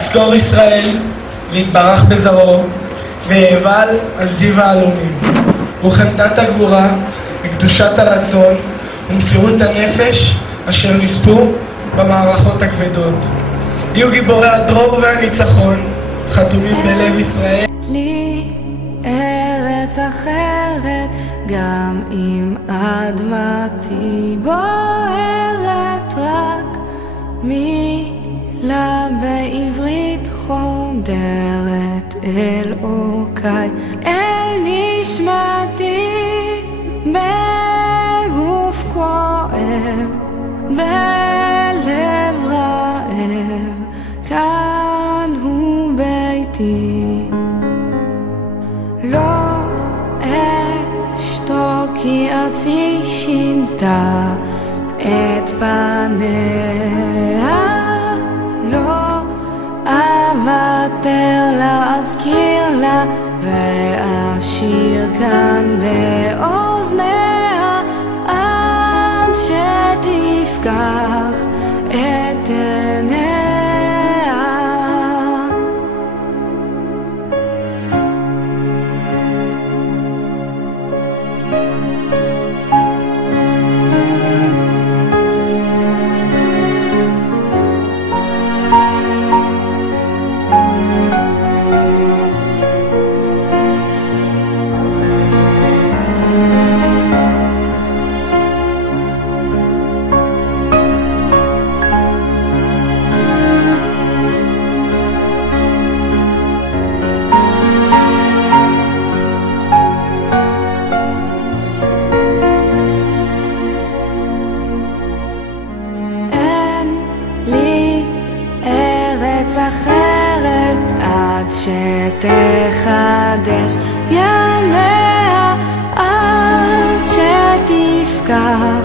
יזכור ישראל להתברך בזרעו, ויאבל על זיו העלומים. וחמדת הגבורה, וקדושת הרצון, ומסירות הנפש, אשר נספו במערכות הכבדות. יהיו גיבורי הדרור והניצחון, חתומים בלב ישראל. לי ארץ אחרת, גם אם אדמתי בוערת, רק מילה בעברית חודרת אל אורכי, אל נשמתי, בגוף כואב, בלב רעב, כאן הוא ביתי. לא אשתוק כי ארצי שינתה את פניה, לא אוותר להזכיר לה, ואשיר כאן באוזניה עד שתפקח את עיניה. אחרת עד שתחדש ימיה, עד שתפקח